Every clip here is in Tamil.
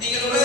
Díganlo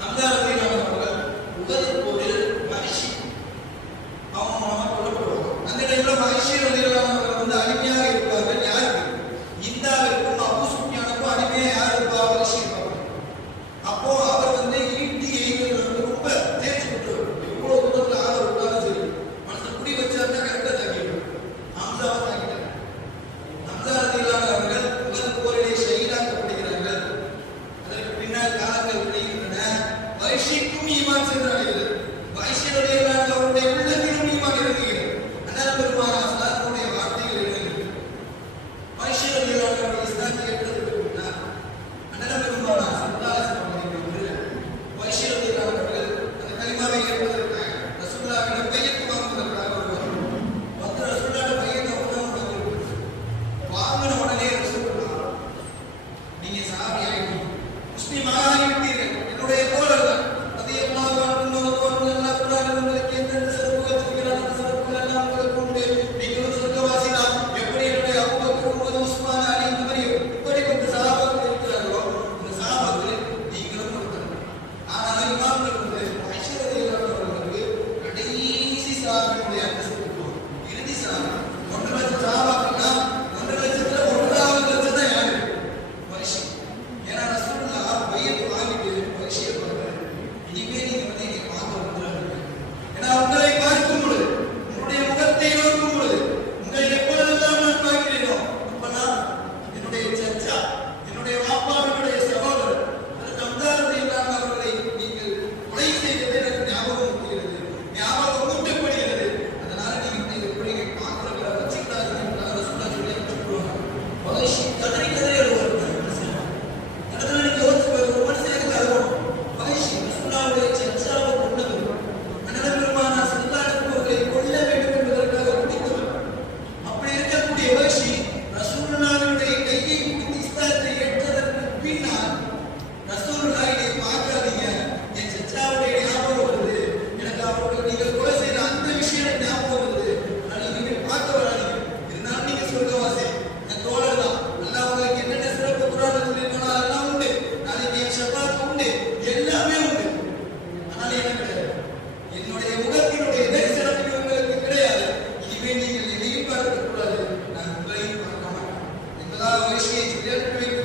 Hamza Então, este equilíbrio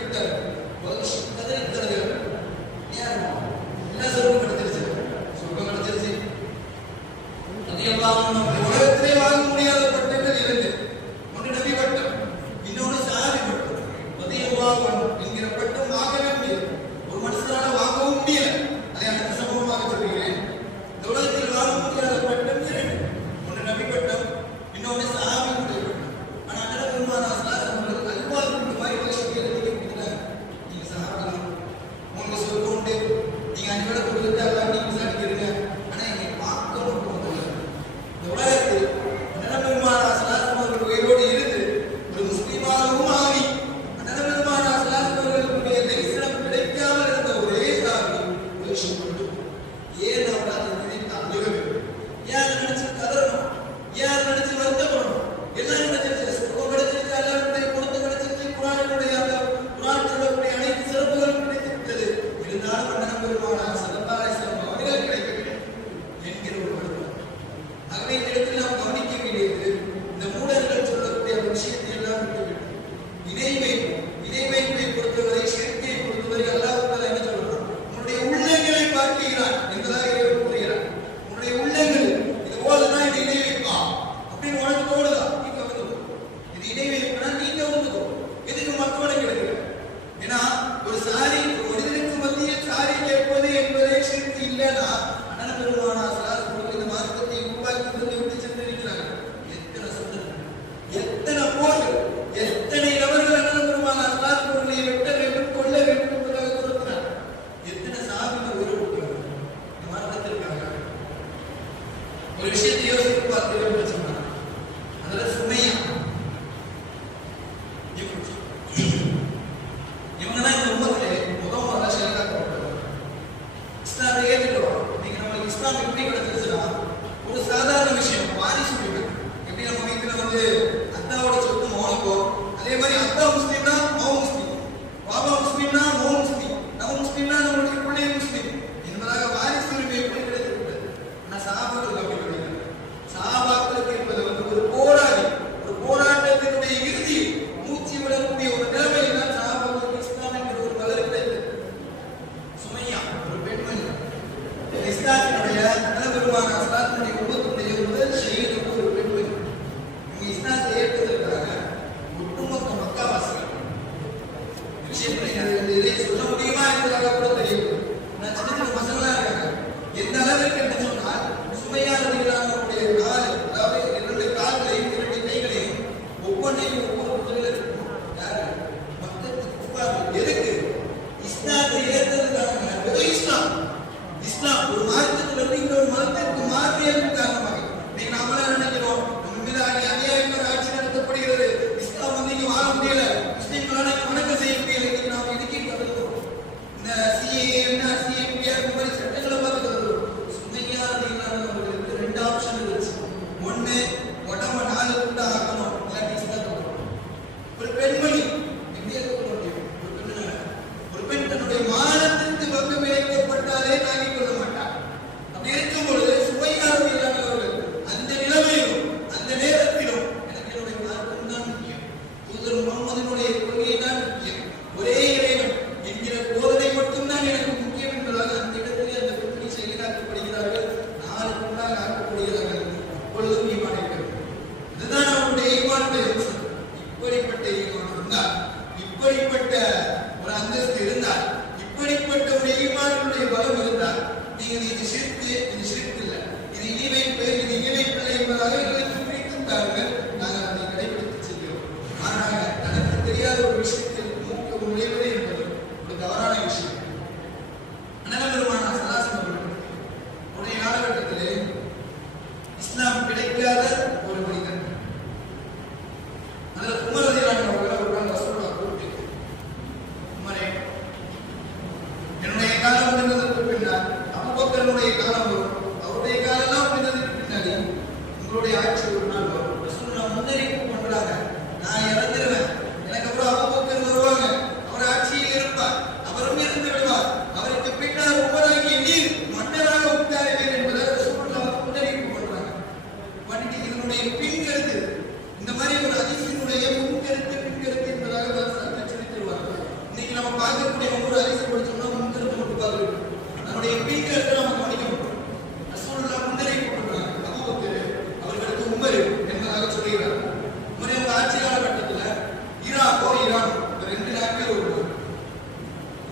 கிடைக்காத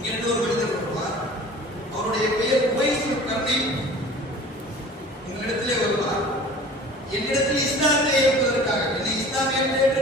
இங்கே ஒரு மனிதர் வருவார். அவருடைய பெயர் உபயசு கண்ணை உங்களிடத்திலே வருவார். என்னிடத்தில் இஸ்லாத்தை ஏற்பதற்காக என்னை இஸ்லாம் ஏற்ற